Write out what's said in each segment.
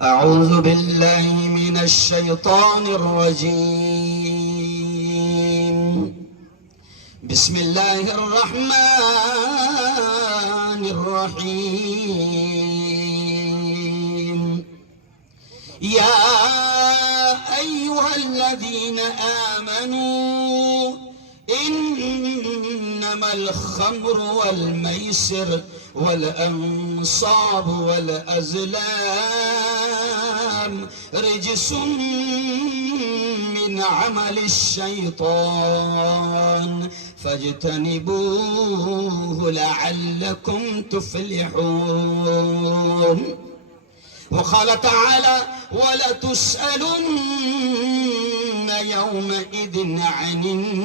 أعوذ بالله من الشيطان الرجيم. بسم الله الرحمن الرحيم. يا أيها الذين آمنوا إنما الخمر والميسر والأنصاب والأزلام رجس من عمل الشيطان فاجتنبوه لعلكم تفلحون. وقال تعالى ولتسألن يومئذ عن النعيم.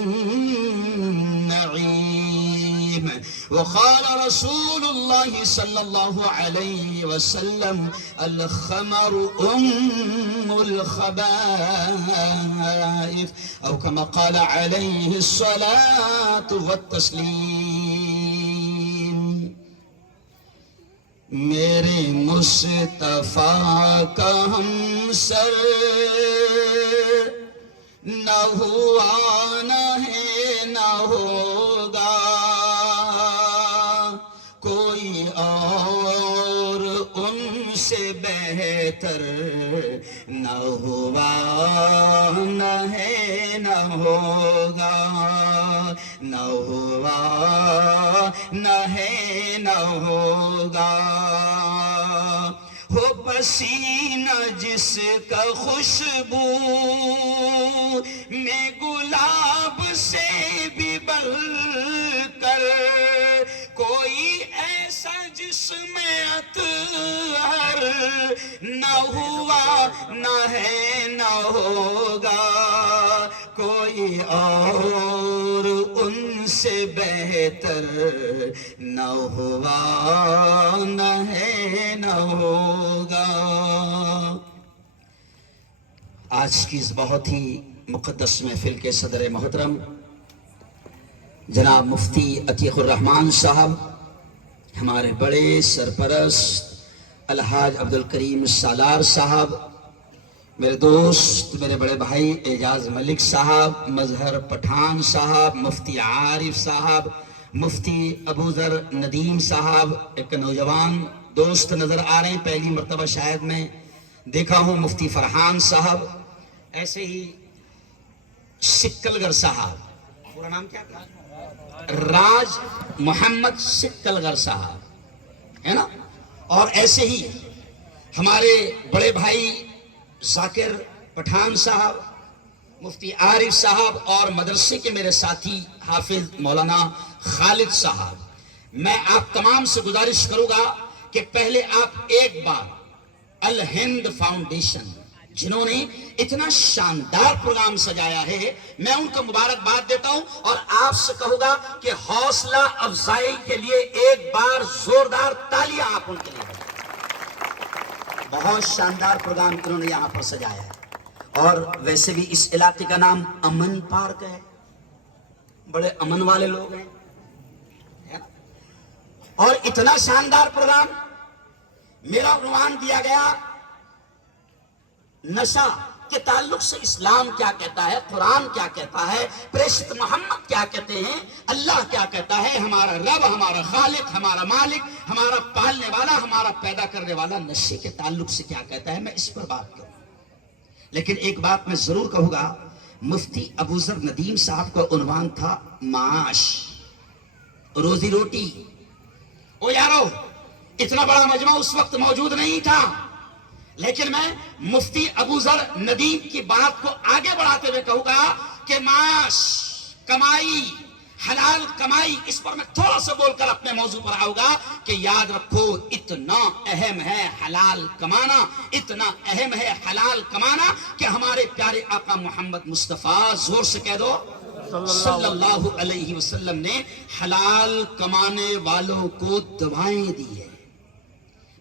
وقال رسول الله صلى الله عليه وسلم الخمر أم الخبائث، أو كما قال عليه الصلاة والتسليم. میرے مصطفیٰ کا ہم سر نہ ہوا نہ ہے نہ ہوگا، کوئی اور ان سے بہتر نہ ہوا نہ ہے نہ ہوگا، نہ ہوا نہ ہے نہ ہوگا۔ ہو پسینہ جس کا خوشبو میں گلاب سے بھی بڑھ کر، کوئی ایسا جس میں عطر نہ ہوا نہ ہے نہ ہوگا، کوئی اور ان سے بہتر نہ ہوا نہ ہے نہ ہوگا۔ آج کی اس بہت ہی مقدس محفل کے صدر محترم جناب مفتی عتیق الرحمان صاحب، ہمارے بڑے سرپرست الحاج عبدالکریم سالار صاحب، میرے دوست میرے بڑے بھائی اعجاز ملک صاحب، مظہر پٹھان صاحب، مفتی عارف صاحب، مفتی ابوذر ندیم صاحب، ایک نوجوان دوست نظر آ رہے ہیں، پہلی مرتبہ شاید میں دیکھا ہوں، مفتی فرحان صاحب، ایسے ہی سکلگر صاحب، پورا نام کیا تھا؟ راج محمد سکلگر صاحب ہے نا، اور ایسے ہی ہمارے بڑے بھائی ذاکر پٹھان صاحب، مفتی عارف صاحب، اور مدرسے کے میرے ساتھی حافظ مولانا خالد صاحب۔ میں آپ تمام سے گزارش کروں گا کہ پہلے آپ ایک بار الہند فاؤنڈیشن جنہوں نے اتنا شاندار پروگرام سجایا ہے، میں ان کو مبارکباد دیتا ہوں، اور آپ سے کہوں گا کہ حوصلہ افزائی کے لیے ایک بار زوردار تالیاں آپ ان کے لیے دیں۔ بہت شاندار پروگرام انہوں نے یہاں پر سجایا ہے، اور ویسے بھی اس علاقے کا نام امن پارک ہے، بڑے امن والے لوگ ہیں، اور اتنا شاندار پروگرام۔ میرا عنوان دیا گیا نشہ کے تعلق سے اسلام کیا کہتا ہے، قرآن کیا کہتا ہے، پریشت محمد کیا کہتے ہیں، اللہ کیا کہتا ہے، ہمارا رب، ہمارا خالق، ہمارا مالک، ہمارا پالنے والا، ہمارا پیدا کرنے والا نشے کے تعلق سے کیا کہتا ہے، میں اس پر بات کروں۔ لیکن ایک بات میں ضرور کہوں گا، مفتی ابوذر ندیم صاحب کا عنوان تھا معاش، روزی روٹی۔ او یارو، اتنا بڑا مجمع اس وقت موجود نہیں تھا، لیکن میں مفتی ابوذر ندیم کی بات کو آگے بڑھاتے ہوئے کہوں گا کہ معاش، کمائی، حلال کمائی، اس پر میں تھوڑا سا بول کر اپنے موضوع پر آؤں گا کہ یاد رکھو اتنا اہم ہے حلال کمانا، اتنا اہم ہے حلال کمانا کہ ہمارے پیارے آقا محمد مصطفیٰ، زور سے کہہ دو، صلی اللہ علیہ وسلم نے حلال کمانے والوں کو دعائیں دی ہے۔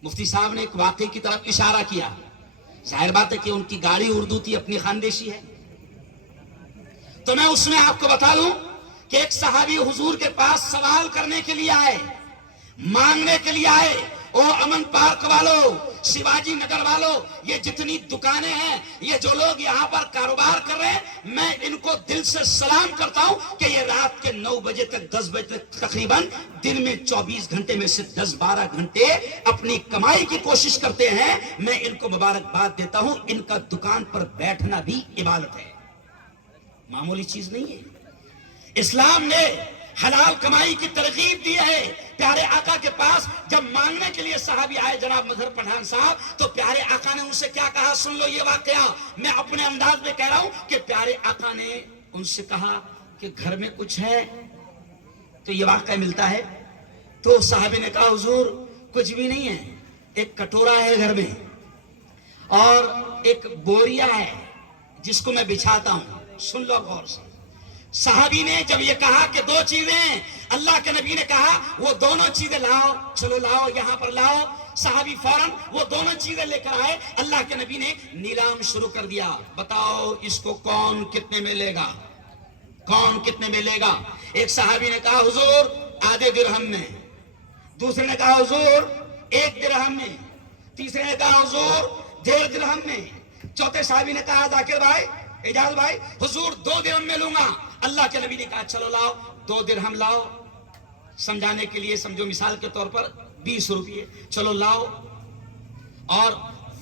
مفتی صاحب نے ایک واقعے کی طرف اشارہ کیا، ظاہر بات ہے کہ ان کی گاڑی اردو تھی، اپنی خاندیشی ہے، تو میں اس میں آپ کو بتا لوں کہ ایک صحابی حضور کے پاس سوال کرنے کے لیے آئے، مانگنے کے لیے آئے، او امن پارک والوں، شیواجی نگر والوں، یہ جتنی دکانیں ہیں، یہ جو لوگ یہاں پر کاروبار کر رہے ہیں، میں ان کو دل سے سلام کرتا ہوں کہ یہ رات کے 9 بجے تک 10 بجے تک تقریباً دن میں 24 گھنٹے میں سے 10-12 گھنٹے اپنی کمائی کی کوشش کرتے ہیں. میں ان کو مبارکباد دیتا ہوں. ان کا دکان پر بیٹھنا بھی عبادت ہے، معمولی چیز نہیں ہے. اسلام نے حلال کمائی کی ترغیب دی ہے. پیارے آقا کے پاس جب مانگنے کے لیے صحابی آئے جناب مظہر پٹھان صاحب، تو پیارے آقا نے ان سے کیا کہا؟ سن لو یہ واقعہ، میں اپنے انداز میں کہہ رہا ہوں کہ پیارے آقا نے ان سے کہا کہ گھر میں کچھ ہے؟ تو یہ واقعہ ملتا ہے. تو صحابی نے کہا حضور کچھ بھی نہیں ہے، ایک کٹورا ہے گھر میں اور ایک بوریا ہے جس کو میں بچھاتا ہوں. سن لو غور سے. صحابی نے جب یہ کہا کہ 2 چیزیں اللہ کے نبی نے کہا وہ دونوں چیزیں لاؤ، چلو لاؤ یہاں پر لاؤ. صحابی فوراً وہ دونوں چیزیں لے کر آئے. اللہ کے نبی نے نیلام شروع کر دیا. بتاؤ اس کو کون کتنے میں لے گا، کون کتنے میں لے گا؟ ایک صحابی نے کہا حضور آدھے درہم میں، دوسرے نے کہا حضور 1 درہم میں، تیسرے نے کہا حضور 1.5 درہم میں، چوتھے صحابی نے کہا ذاکر بھائی، اعجاز بھائی، حضور 2 درہم میں لوں گا. اللہ کے نبی نے کہا چلو لاؤ 2 درہم لاؤ. سمجھانے کے لیے سمجھو مثال کے طور پر 20 روپے، چلو لاؤ. اور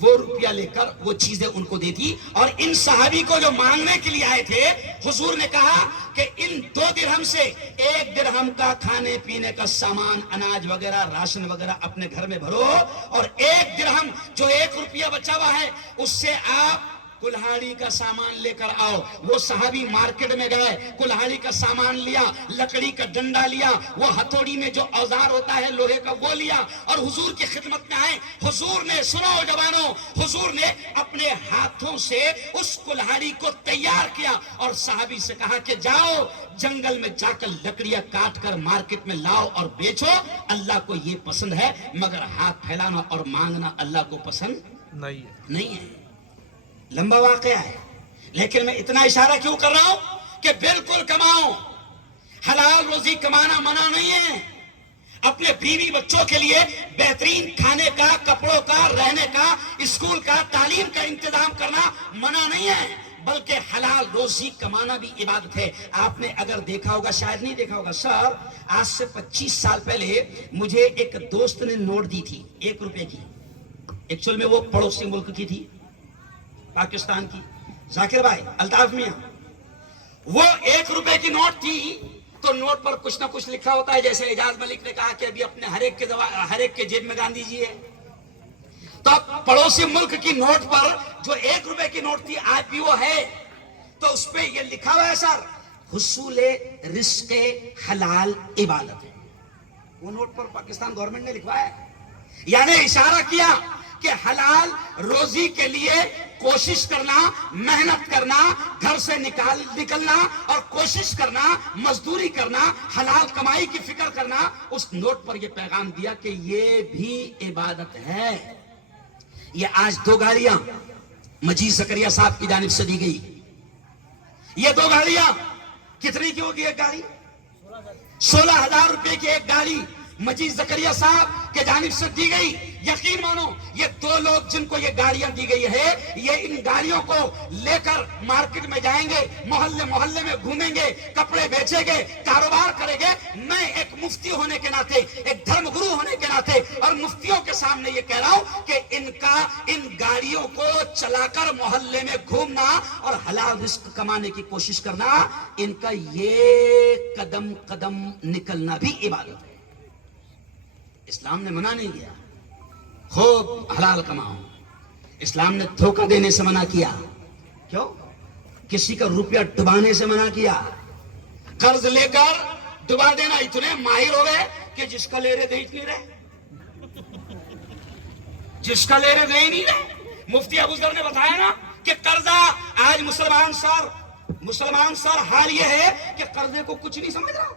وہ روپیہ لے کر وہ چیزیں ان کو دے دی. اور ان صحابی کو جو مانگنے کے لیے آئے تھے، حضور نے کہا کہ ان 2 درہم سے 1 درہم کا کھانے پینے کا سامان، اناج وغیرہ، راشن وغیرہ اپنے گھر میں بھرو، اور 1 درہم جو 1 روپیہ بچا ہوا ہے اس سے آپ کلہاڑی کا سامان لے کر آؤ. وہ صحابی مارکیٹ میں گئے، کلہاڑی کا سامان لیا، لکڑی کا ڈنڈا لیا، وہ ہتھوڑی میں جو اوزار ہوتا ہے لوہے کا وہ لیا، اور حضور کی خدمت میں آئے. حضور نے، سنو جوانوں، حضور نے اپنے ہاتھوں سے اس کلہاڑی کو تیار کیا اور صحابی سے کہا کہ جاؤ جنگل میں جا کر لکڑیاں کاٹ کر مارکیٹ میں لاؤ اور بیچو. اللہ کو یہ پسند ہے، مگر ہاتھ پھیلانا اور مانگنا اللہ کو پسند نہیں ہے. لمبا واقعہ ہے، لیکن میں اتنا اشارہ کیوں کر رہا ہوں کہ بالکل کماؤ. حلال روزی کمانا منع نہیں ہے. اپنے بیوی بچوں کے لیے بہترین کھانے کا، کپڑوں کا، رہنے کا، اسکول کا، تعلیم کا انتظام کرنا منع نہیں ہے، بلکہ حلال روزی کمانا بھی عبادت ہے. آپ نے اگر دیکھا ہوگا، شاید نہیں دیکھا ہوگا، سر آج سے 25 سال پہلے مجھے ایک دوست نے نوٹ دی تھی 1 روپے کی. ایکچول میں وہ پڑوسی ملک کی تھی، پاکستان کی. ذاکر بھائی، الطاف میاں، وہ 1 روپے کی نوٹ تھی. تو نوٹ پر کچھ نہ کچھ لکھا ہوتا ہے، جیسے اعجاز ملک نے کہا کہ ابھی اپنے ہر ایک کے جیب میں گاندھی جی ہے. تو پڑوسی ملک کی نوٹ پر جو 1 روپے کی نوٹ تھی، آج بھی وہ ہے. تو اس پہ یہ لکھا ہوا ہے سر، حصول رزق حلال عبادت ہے. وہ نوٹ پر پاکستان گورنمنٹ نے لکھوایا ہے، یعنی اشارہ کیا کہ حلال روزی کے لیے کوشش کرنا، محنت کرنا، گھر سے نکلنا اور کوشش کرنا، مزدوری کرنا، حلال کمائی کی فکر کرنا. اس نوٹ پر یہ پیغام دیا کہ یہ بھی عبادت ہے. یہ آج 2 گاڑیاں مجید زکریا صاحب کی جانب سے دی گئی. یہ 2 گاڑیاں کتنے کی ہوگی؟ ایک گاڑی 16,000 روپے کی ایک گاڑی مجید زکریا صاحب کے جانب سے دی گئی. یقین مانو یہ 2 لوگ جن کو یہ گاڑیاں دی گئی ہے، یہ ان گاڑیوں کو لے کر مارکیٹ میں جائیں گے، محلے محلے میں گھومیں گے، کپڑے بیچیں گے، کاروبار کریں گے. میں ایک مفتی ہونے کے ناطے، ایک دھرم گرو ہونے کے ناطے اور مفتیوں کے سامنے یہ کہہ رہا ہوں کہ ان گاڑیوں کو چلا کر محلے میں گھومنا اور حلال رزق کمانے کی کوشش کرنا، ان کا یہ قدم قدم نکلنا بھی عبادت ہے. اسلام نے منع نہیں کیا خوب حلال کماؤ. اسلام نے دھوکہ دینے سے منع کیا. کیوں؟ کسی کا روپیہ ڈبانے سے منع کیا. قرض لے کر ڈبا دینا. اتنے ماہر ہو گئے کہ جس کا لے رہے دے نہیں رہے، جس کا لے رہے دے ہی نہیں رہے. مفتی ابوذر نے بتایا نا کہ قرضہ آج مسلمان سر حال یہ ہے کہ قرضے کو کچھ نہیں سمجھ رہا.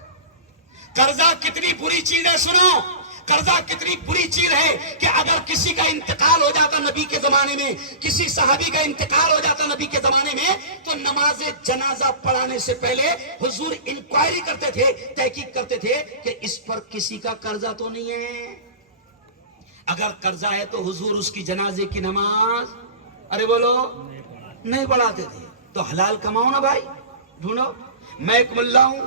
قرضہ کتنی بری چیز ہے. سنو، قرضہ کتنی بری چیز ہے کہ اگر کسی کا انتقال ہو جاتا نبی کے زمانے میں، کسی صحابی کا انتقال ہو جاتا نبی کے زمانے میں، تو نماز جنازہ پڑھانے سے پہلے حضور انکوائری کرتے تھے، تحقیق کرتے تھے کہ اس پر کسی کا قرضہ تو نہیں ہے. اگر قرضہ ہے تو حضور اس کی جنازے کی نماز ارے بولو نہیں پڑھاتے تھے. تو حلال کماؤ نا بھائی, ڈھونڈو. میں ایک ملا ہوں,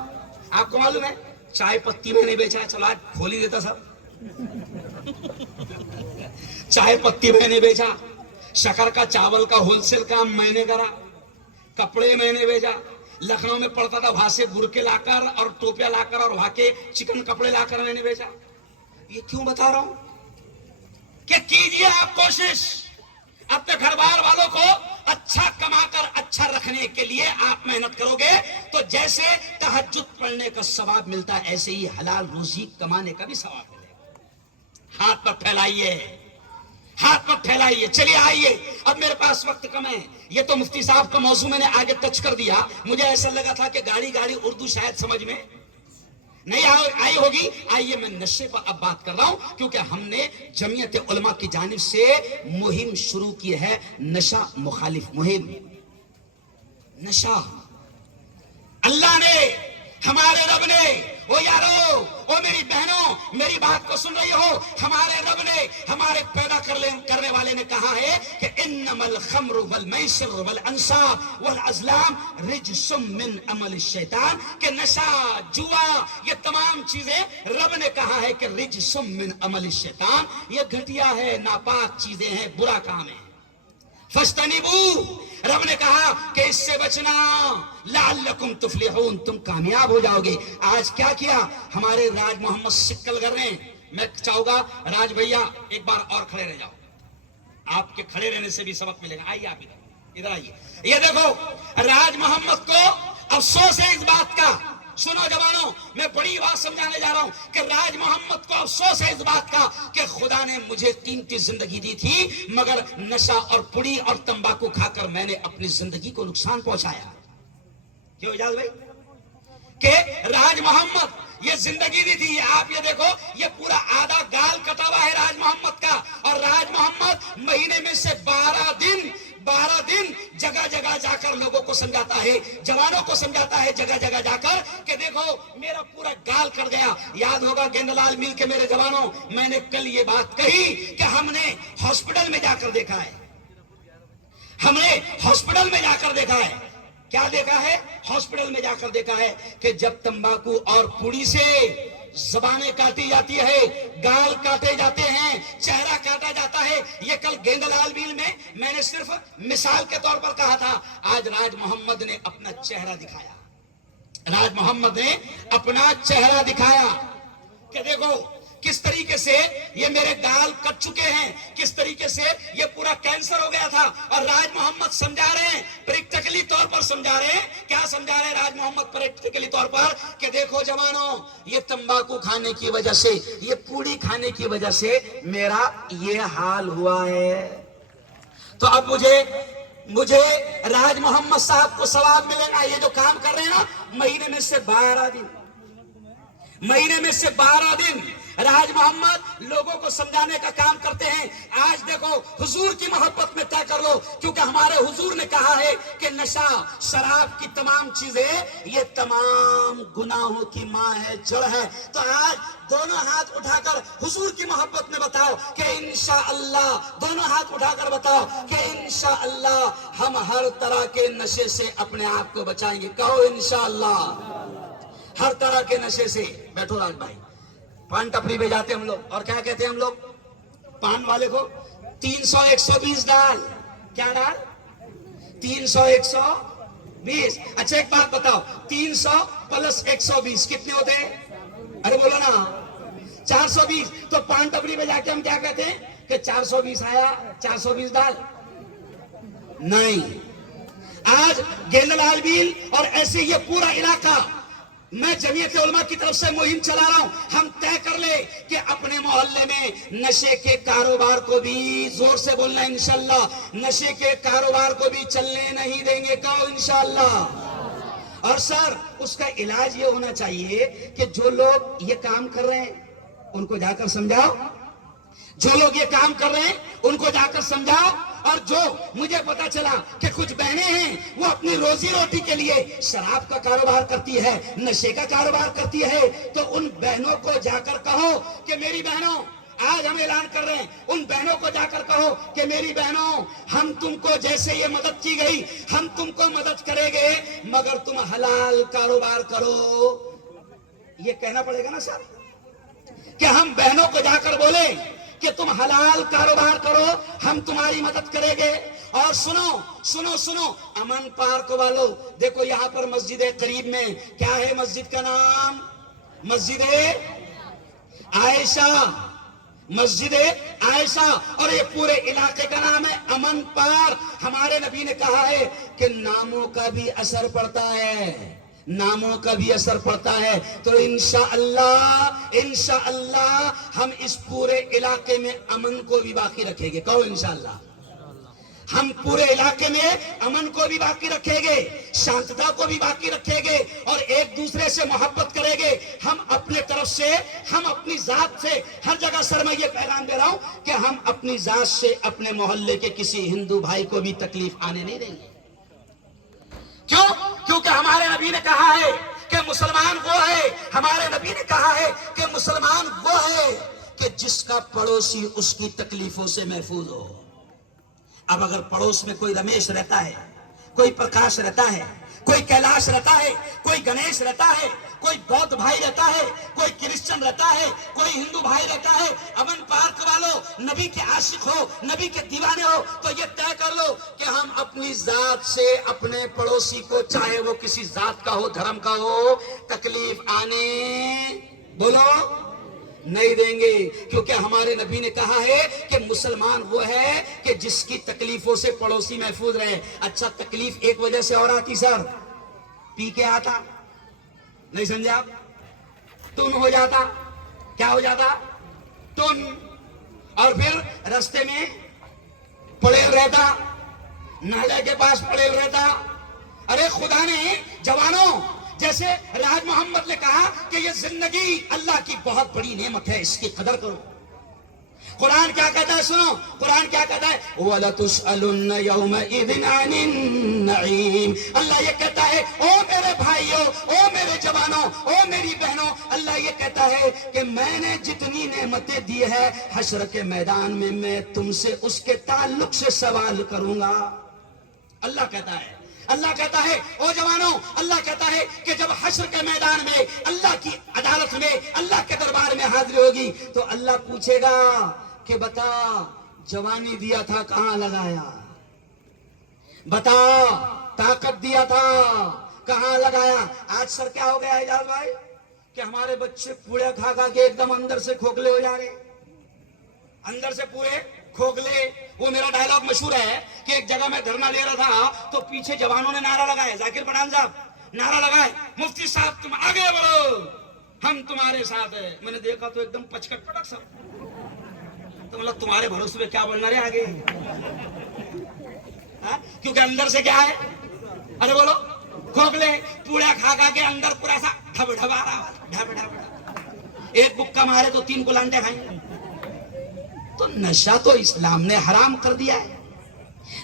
آپ کو معلوم ہے چائے پتی میں نے بیچا, چلو آج کھول ہی دیتا سب. چائے پتی میں نے بیچا, شکر کا چاول کا ہول سیل کام میں نے کرا, کپڑے میں نے بیچا. لکھنؤ میں پڑتا تھا, وہاں سے برقے لا کر اور ٹوپیاں لا کر اور وہاں کے چکن کپڑے لا کر میں نے بیچا. یہ کیوں بتا رہا ہوں کہ کیجئے آپ کوشش اپنے گھر بار والوں کو اچھا کما کر اچھا رکھنے کے لیے. آپ محنت کرو گے تو جیسے تہجد پڑھنے کا ثواب ملتا ہے ایسے ہی حلال روزی کمانے کا بھی ثواب ملے گا. ہاتھ پر پھیلائیے, ہاتھ پر پھیلائیے. چلیے آئیے, اب میرے پاس وقت کم ہے. یہ تو مفتی صاحب کا موضوع میں نے آگے ٹچ کر دیا. مجھے ایسا لگا تھا کہ گاڑی گاڑی اردو شاید سمجھ میں نہیں آئی ہوگی. آئیے میں نشے پر اب بات کر رہا ہوں, کیونکہ ہم نے جمعیت علماء کی جانب سے مہم شروع کی ہے, نشہ مخالف مہم. نشہ اللہ نے, ہمارے رب نے, او یارو, او میری بہنوں, میری بات کو سن رہی ہو, ہمارے رب نے, ہمارے پیدا کرنے والے نے کہا ہے کہ انما الخمر والمیسر والانصاب والازلام رجس من عمل الشیطان, کہ نشہ, جوا, یہ تمام چیزیں رب نے کہا ہے کہ رجس من عمل الشیطان, یہ گھٹیا ہے, ناپاک چیزیں ہیں, برا کام ہے. فاجتنبوہ, رب نے کہا کہ اس سے بچنا, لعلکم تفلحون, تم کامیاب ہو جاؤ گے. آج کیا کیا ہمارے راج محمد سکل کر رہے ہیں. میں چاہوں گا راج بھیا ایک بار اور کھڑے رہ جاؤ, آپ کے کھڑے رہنے سے بھی سبق ملے گا. آئیے آپ ادھر آئیے. یہ دیکھو راج محمد کو افسوس ہے اس بات کا. سنو جوانوں, میں بڑی بات سمجھانے جا رہا ہوں کہ راج محمد کو افسوس ہے اس بات کا کہ خدا نے مجھے قیمتی زندگی دی تھی, مگر نشہ اور پڑی اور تمباکو کھا کر میں نے اپنی زندگی کو نقصان پہنچایا. کیوں اجاز بھائی, کہ راج محمد یہ زندگی دی تھی. آپ یہ دیکھو, یہ پورا آدھا گال کٹا ہوا ہے راج محمد کا, اور راج محمد مہینے میں سے 12 دن جگہ جگہ جا کر لوگوں کو سمجھاتا ہے, جوانوں کو سمجھاتا ہے جگہ جگہ جا کر کہ دیکھو میرا پورا گال کٹ گیا. یاد ہوگا گیند لال مل کے میرے جوانوں, میں نے کل یہ بات کہی کہ ہم نے ہاسپٹل میں جا کر دیکھا ہے, ہم نے ہاسپٹل میں جا کر دیکھا ہے. کیا دیکھا ہے؟ ہاسپٹل میں جا کر دیکھا ہے کہ جب تمباکو اور پوڑی سے زبانیں کاٹی جاتی ہے, گال کاٹے جاتے ہیں, چہرہ کاٹا جاتا ہے. یہ کل گیند لال میل میں نے صرف مثال کے طور پر کہا تھا. آج راج محمد نے اپنا چہرہ دکھایا, راج محمد نے اپنا چہرہ دکھایا کہ دیکھو کس طریقے سے یہ میرے گال کٹ چکے ہیں, کس طریقے سے یہ پورا کینسر ہو گیا تھا. اور راج محمد سمجھا رہے ہیں, پریکٹیکلی طور پر سمجھا رہے ہیں. کیا سمجھا رہے ہیں راج محمد پریکٹیکلی طور پر کہ دیکھو جوانوں, یہ تمباکو کھانے کی وجہ سے, یہ پوڑی کھانے کی وجہ سے میرا یہ حال ہوا ہے. تو اب مجھے راج محمد صاحب کو ثواب ملے گا. یہ جو کام کر رہے ہیں نا, مہینے میں سے 12 دن راج محمد لوگوں کو سمجھانے کا کام کرتے ہیں. آج دیکھو حضور کی محبت میں طے کر لو, کیونکہ ہمارے حضور نے کہا ہے کہ نشہ, شراب کی تمام چیزیں یہ تمام گناہوں کی ماں ہے, جڑ ہے. تو آج دونوں ہاتھ اٹھا کر حضور کی محبت میں بتاؤ کہ انشاءاللہ, دونوں ہاتھ اٹھا کر بتاؤ کہ انشاءاللہ ہم ہر طرح کے نشے سے اپنے آپ کو بچائیں گے. کہو انشاءاللہ, ہر طرح کے نشے سے. بیٹھو راج بھائی, پان ٹپری پہ جاتے ہم لوگ, اور کیا کہتے ہیں ہم لوگ پان والے کو, 300 120 ڈال. کیا ڈال؟ 300 120. اچھا ایک بات بتاؤ, 300 + 120 کتنے ہوتے ہیں؟ ارے بولو نا, 420. تو پان ٹپری پہ جا کے ہم کیا کہتے ہیں کہ 420 آیا, 420 ڈال. نہیں, آج گیند لال بیل اور ایسے یہ پورا علاقہ, میں جمعیت علماء کی طرف سے مہم چلا رہا ہوں. ہم طے کر لے کہ اپنے محلے میں نشے کے کاروبار کو بھی, زور سے بولنا انشاءاللہ, نشے کے کاروبار کو بھی چلنے نہیں دیں گے. کہو انشاءاللہ. اور سر اس کا علاج یہ ہونا چاہیے کہ جو لوگ یہ کام کر رہے ہیں ان کو جا کر سمجھاؤ, جو لوگ یہ کام کر رہے ہیں ان کو جا کر سمجھاؤ. اور جو مجھے پتا چلا کہ کچھ بہنیں ہیں وہ اپنی روزی روٹی کے لیے شراب کا کاروبار کرتی ہے, نشے کا کاروبار کرتی ہے, تو ان بہنوں کو جا کر کہو کہ میری بہنوں آج ہم اعلان کر رہے ہیں، ان بہنوں کو جا کر کہو کہ میری بہنوں، ہم تم کو جیسے یہ مدد کی گئی ہم تم کو مدد کریں گے، مگر تم حلال کاروبار کرو۔ یہ کہنا پڑے گا نا سر، کہ ہم بہنوں کو جا کر بولیں کہ تم حلال کاروبار کرو، ہم تمہاری مدد کریں گے۔ اور سنو سنو سنو امن پارک والو، دیکھو یہاں پر مسجد قریب میں کیا ہے، مسجد کا نام مسجد عائشہ، مسجد عائشہ، اور یہ پورے علاقے کا نام ہے امن پارک۔ ہمارے نبی نے کہا ہے کہ ناموں کا بھی اثر پڑتا ہے، ناموں کا بھی اثر پڑتا ہے، تو انشاءاللہ ہم اس پورے علاقے میں امن کو بھی باقی رکھیں گے۔ کہو انشاءاللہ، ہم پورے علاقے میں امن کو بھی باقی رکھیں گے، شانتتا کو بھی باقی رکھیں گے، اور ایک دوسرے سے محبت کریں گے۔ ہم اپنے طرف سے، ہم اپنی ذات سے، ہر جگہ سر میں یہ پیغام دے رہا ہوں کہ ہم اپنی ذات سے اپنے محلے کے کسی ہندو بھائی کو بھی تکلیف آنے نہیں دیں گے۔ کیوں؟ کیونکہ ہمارے نبی نے کہا ہے کہ مسلمان وہ ہے، ہمارے نبی نے کہا ہے کہ مسلمان وہ ہے کہ جس کا پڑوسی اس کی تکلیفوں سے محفوظ ہو۔ اب اگر پڑوس میں کوئی رمیش رہتا ہے، کوئی پرکاش رہتا ہے، کوئی کیلاش رہتا ہے، کوئی گنیش رہتا ہے، کوئی بودھ بھائی رہتا ہے، کوئی کرسچن رہتا ہے، کوئی ہندو بھائی رہتا ہے، امن پارک والوں نبی کے عاشق ہو، نبی کے دیوانے ہو، تو یہ طے کر لو کہ ہم اپنی ذات سے اپنے پڑوسی کو، چاہے وہ کسی ذات کا ہو، دھرم کا ہو، تکلیف آنے بولو نہیں دیں گے۔ کیونکہ ہمارے نبی نے کہا ہے کہ مسلمان وہ ہے کہ جس کی تکلیفوں سے پڑوسی محفوظ رہے۔ اچھا، تکلیف ایک وجہ سے اور آتی سر، پی کے آتا، نہیں سمجھے آپ، ٹن ہو جاتا، کیا ہو جاتا، ٹن، اور پھر رستے میں پڑیل رہتا، نالے کے پاس پڑیل رہتا۔ ارے خدا نے جوانوں، جیسے راج محمد نے کہا کہ یہ زندگی اللہ کی بہت بڑی نعمت ہے، اس کی قدر کرو۔ قرآن کیا کہتا ہے، سنو قرآن کیا کہتا ہے، وَلَتُسْأَلُنَّ يَوْمَئِذٍ عَنِ النَّعِيمِ۔ اللہ یہ کہتا ہے، او میرے بھائیوں، او میرے جوانوں، او میری بہنوں، اللہ یہ کہتا ہے کہ میں نے جتنی نعمتیں دی ہے، حشر کے میدان میں میں تم سے اس کے تعلق سے سوال کروں گا۔ اللہ کہتا ہے، اللہ کہتا ہے، او جوانوں، اللہ کہتا ہے کہ جب حشر کے میدان میں، اللہ کی عدالت میں، اللہ کے دربار میں حاضری ہوگی تو اللہ پوچھے گا کہ بتا جوانی دیا تھا کہاں لگایا، بتا طاقت دیا تھا کہاں لگایا۔ آج سر کیا ہو گیا اعجاز بھائی کہ ہمارے بچے پوڑے کھا کھا کے ایک دم اندر سے کھوکھلے ہو جا رہے، اندر سے پورے کھوکھلے۔ وہ میرا ڈائلاگ مشہور ہے کہ ایک جگہ میں دھرنا دے رہا تھا تو پیچھے جوانوں نے نعرہ لگایا، ذاکر پٹھان صاحب نعرہ لگائے، مفتی صاحب تم آگے بڑھو، ہم تمہارے ساتھ ہیں۔ میں نے دیکھا تو ایک دم پچکٹ پٹک سب، تو مطلب تمہارے بھروسے پہ کیا بولنا رہے آگے، کیونکہ اندر سے کیا ہے، ارے بولو کھوکھلے، پوڑا کھا کھا کے اندر پورا سا ڈھب ڈھبا رہا، ڈھب ڈھب، ایک بکا مارے تو 3 گلانٹے کھائیں۔ تو نشہ تو اسلام نے حرام کر دیا ہے،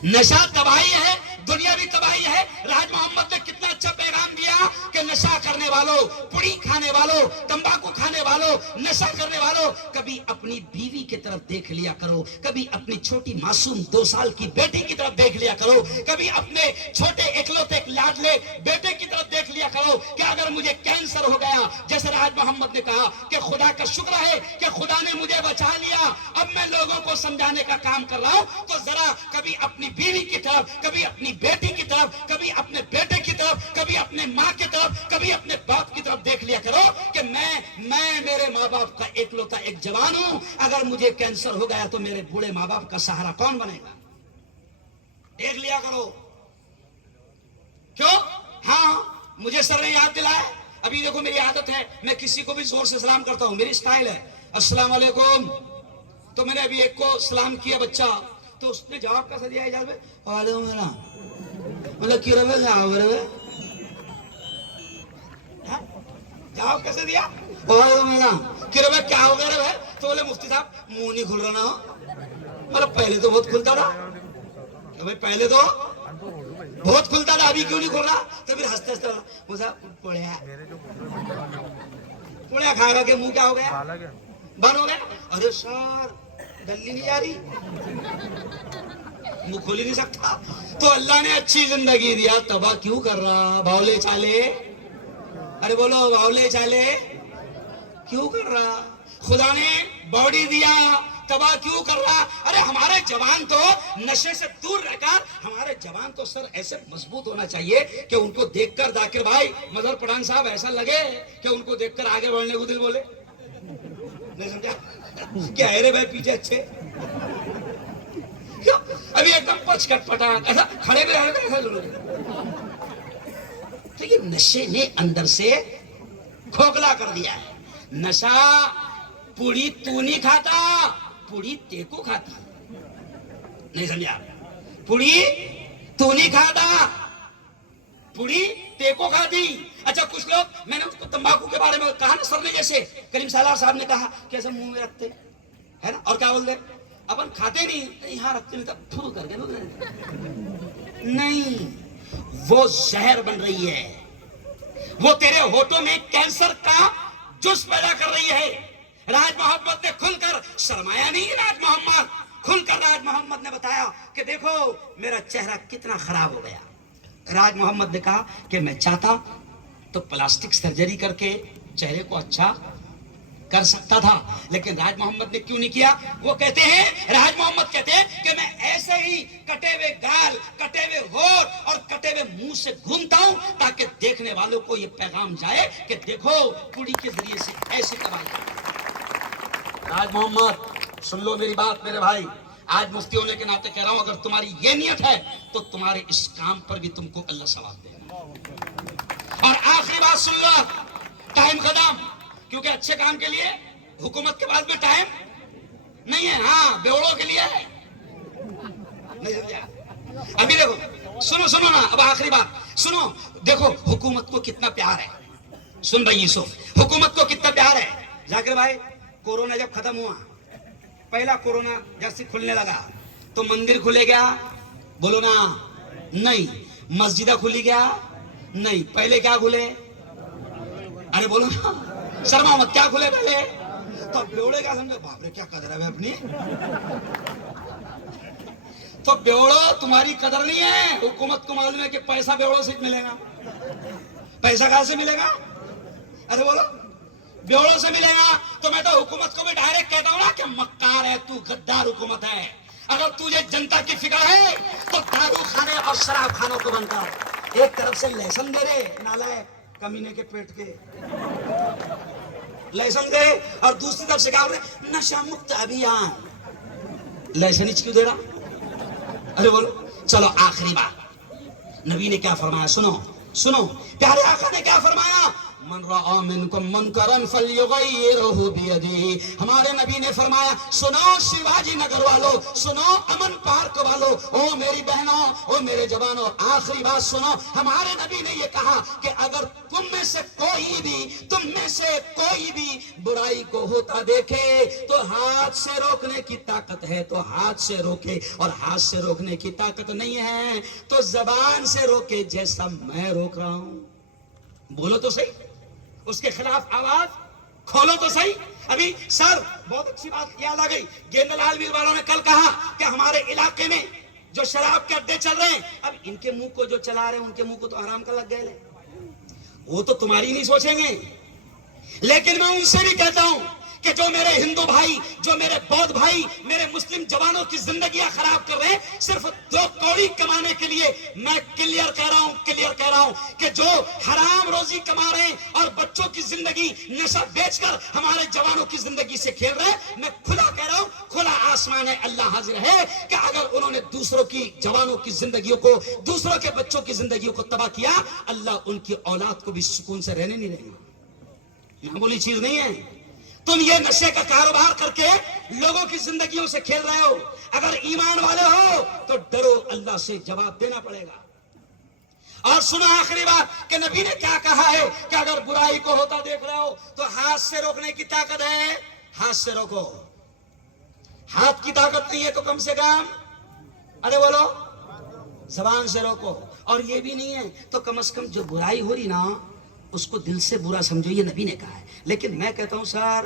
نشہ تباہی ہے، دنیا بھی تباہی ہے۔ راج محمد نے کتنا اچھا پیغام دیا کہ نشہ کرنے والوں، پڑی کھانے والوں، تمباکو کھانے والوں، نشہ کرنے والوں، کبھی اپنی بیوی کی طرف دیکھ لیا کرو، کبھی اپنی چھوٹی معصوم 2 سال کی بیٹی کی طرف دیکھ لیا کرو، کبھی اپنے چھوٹے اکلوتے لاڈلے بیٹے کی طرف دیکھ لیا کرو کہ اگر مجھے کینسر ہو گیا، جیسے راج محمد نے کہا کہ خدا کا شکر ہے کہ خدا نے مجھے بچا لیا، اب میں لوگوں کو سمجھانے کا کام کر رہا ہوں، تو ذرا کبھی اپنی بیوی کی طرف، کبھی اپنی بیٹی کی طرف، کبھی اپنے بیٹے کی طرف، کبھی اپنے ماں کی طرف، کبھی اپنے باپ کی طرف دیکھ لیا کرو کہ میں میرے ماں باپ کا اکلوتا ایک جوان ہوں، اگر مجھے کینسر ہو گیا تو میرے بوڑھے ماں باپ کا سہارا کون بنے گا، دیکھ لیا کرو۔ کیوں؟ ہاں مجھے سر نے یاد دلایا، ابھی دیکھو میری عادت ہے میں کسی کو بھی زور سے سلام کرتا ہوں، میری سٹائل ہے السلام علیکم، تو میں نے ابھی ایک کو سلام کیا بچہ، تو اس نے جواب کیسا دیا اعجاز بھائی، وعلیکم السلام، مطلب کی روے کیا ہو رہے، جواب کیسے دیا، وعلیکم السلام، کی روے کیا ہو گیا رہے، تو بولے مفتی صاحب منہ نہیں کھل رہا نا، مطلب پہلے تو بہت کھلتا تھا، کہ بھائی پہلے تو بہت کھلتا تھا، ابھی کیوں نہیں کھل رہا، تو پھر ہنستے ہنستے پڑیا کھا کھا کے منہ کیا ہو گیا، بند ہو گیا. ارے سر دلی نہیں جا رہی, منہ کھول ہی نہیں سکتا. تو اللہ نے اچھی زندگی دیا, تباہ کیوں کر رہا باولے چالے؟ ارے بولو باولے چالے کیوں کر رہا؟ خدا نے باڈی دیا, تباہ کیوں کر رہا؟ ارے ہمارے جوان تو نشے سے دور رہ کر, ہمارے جوان تو سر ایسے مضبوط ہونا چاہیے کہ ان کو دیکھ کر ذاکر بھائی مظہر پٹھان صاحب ایسا لگے کہ ان کو دیکھ کر آگے بڑھنے کو دل بولے. نہیں سمجھا کیا ہے رے بھائی پیچھے اچھے ابھی ایک دم پچ کٹ پٹاک ایسا کھڑے بھی رہنے ایسا ضرور. تو یہ نشے نے اندر سے کھوکھلا کر دیا ہے. نشہ پوڑی تو نہیں کھاتا, پوڑی تے کو کھاتی. نہیں سمجھا؟ پوڑی تو نہیں کھاتا, پوڑی تے کو کھاتی. اچھا کچھ لوگ, میں نے اس کو تمباکو کے بارے میں کہا نا سر نے, جیسے کریم سالار صاحب نے کہا کہ ایسا منہ میں رکھتے ہے نا, اور کیا بولتے اپن کھاتے نہیں, یہاں رکھتے نہیں تب پھو کر کے نہیں, وہ زہر بن رہی ہے, وہ تیرے ہونٹوں میں کینسر کا جز پیدا کر رہی ہے. راج محمد نے کھل کر, سرمایہ نہیں راج محمد, کھل کر راج محمد نے بتایا کہ دیکھو میرا چہرہ کتنا خراب ہو گیا. راج محمد نے کہا کہ میں چاہتا تو پلاسٹک سرجری کر کے چہرے کو اچھا کر سکتا تھا, لیکن راج محمد نے کیوں نہیں کیا؟ وہ کہتے ہیں, راج محمد کہتے ہیں کہ میں ایسے ہی کٹے ہوئے گال, کٹے ہوئے ہونٹ اور کٹے ہوئے منہ سے گھومتا ہوں تاکہ دیکھنے والوں کو یہ پیغام جائے کہ دیکھو پوڑی کے ذریعے سے ایسے کرا. راج محمد سن لو میری بات میرے بھائی, آج مفتی ہونے کے ناطے کہہ رہا ہوں, اگر تمہاری یہ نیت ہے تو تمہارے اس کام پر بھی تم کو اللہ ثواب دے گا. اور آخری بات سن لو, ٹائم ختم, کیونکہ اچھے کام کے لیے حکومت کے پاس میں ٹائم نہیں ہے, ہاں بیوڑوں کے لیے ہے. نہیں سمجھا؟ ابھی دیکھو سنو نا, اب آخری بات سنو. دیکھو حکومت کو کتنا پیار ہے, سن بھائی یوسف, حکومت کو کتنا پیار ہے. ذاکر بھائی کورونا جب ختم ہوا, پہلا کورونا جیسے کھلنے لگا تو مندر کھلے گیا, بولو نا نہیں, مسجدہ کھلی گیا نہیں, پہلے کیا کھلے؟ ارے بولو نا سر محمد کیا کھلے پہلے؟ تو بیوڑے کا سمجھو باپ رے کیا قدر ہے اپنی, تو بیوڑو تمہاری قدر نہیں ہے. حکومت کو معلوم ہے کہ پیسہ بیوڑوں سے ملے گا, پیسہ کہاں سے ملے گا؟ ارے بولو بیوڑوں سے ملے گا. تو میں تو حکومت کو بھی ڈائریکٹ کہتا ہوں نا کہ مکار ہے تو, غدار حکومت ہے. اگر تجھے جنتا کی فکر ہے تو دارو خانے اور شراب خانوں کو بند کر. ایک طرف سے لہسن دے رہے نالائق کمینے کے پیٹ کے لہسن دے, اور دوسری طرف سے کہا نشہ مکت ابھیان, لہسن کیوں دے رہا؟ ارے بولو. چلو آخری بات, نبی نے کیا فرمایا سنو, پیارے آقا نے کیا فرمایا, من رأى منکم منکرا فلیغیرہ بیدہ. ہمارے نبی نے فرمایا, سنو شیواجی نگر والو, سنو امن پارک والو, او میری بہنوں, او میرے جوانوں, آخری بات سنو. ہمارے نبی نے یہ کہا کہ اگر تم میں سے کوئی بھی برائی کو ہوتا دیکھے تو ہاتھ سے روکنے کی طاقت ہے تو ہاتھ سے روکے, اور ہاتھ سے روکنے کی طاقت نہیں ہے تو زبان سے روکے, جیسا میں روک رہا ہوں. بولو تو صحیح, اس کے خلاف آواز کھولو تو صحیح. ابھی سر بہت اچھی بات یاد آ گئی, گیند لال ویر والوں نے کل کہا کہ ہمارے علاقے میں جو شراب کے اڈے چل رہے ہیں, اب ان کے منہ کو جو چلا رہے ہیں ان کے منہ کو تو حرام کا لگ گئے, وہ تو تمہاری نہیں سوچیں گے. لیکن میں ان سے بھی کہتا ہوں کہ جو میرے ہندو بھائی, جو میرے بودھ بھائی, میرے مسلم جوانوں کی زندگیاں خراب کر رہے ہیں صرف 2 کوڑی کمانے کے لیے, میں کلیئر کہہ رہا ہوں کہ جو حرام روزی کما رہے ہیں اور بچوں کی زندگی نشہ بیچ کر ہمارے جوانوں کی زندگی سے کھیل رہے ہیں, میں کھلا کہہ رہا ہوں, کھلا آسمان ہے, اللہ حاضر ہے کہ اگر انہوں نے دوسروں کی جوانوں کی زندگیوں کو, دوسروں کے بچوں کی زندگیوں کو تباہ کیا, اللہ ان کی اولاد کو بھی سکون سے رہنے نہیں دے گا. معمولی چیز نہیں ہے. تم یہ نشے کا کاروبار کر کے لوگوں کی زندگیوں سے کھیل رہے ہو. اگر ایمان والے ہو تو ڈرو, اللہ سے جواب دینا پڑے گا. اور سنو آخری بات کہ نبی نے کیا کہا ہے کہ اگر برائی کو ہوتا دیکھ رہے ہو تو ہاتھ سے روکنے کی طاقت ہے, ہاتھ سے روکو. ہاتھ کی طاقت نہیں ہے تو کم سے کم ارے بولو زبان سے روکو. اور یہ بھی نہیں ہے تو کم از کم جو برائی ہو رہی نا اس کو دل سے برا سمجھو, یہ نبی نے کہا ہے. لیکن میں کہتا ہوں سر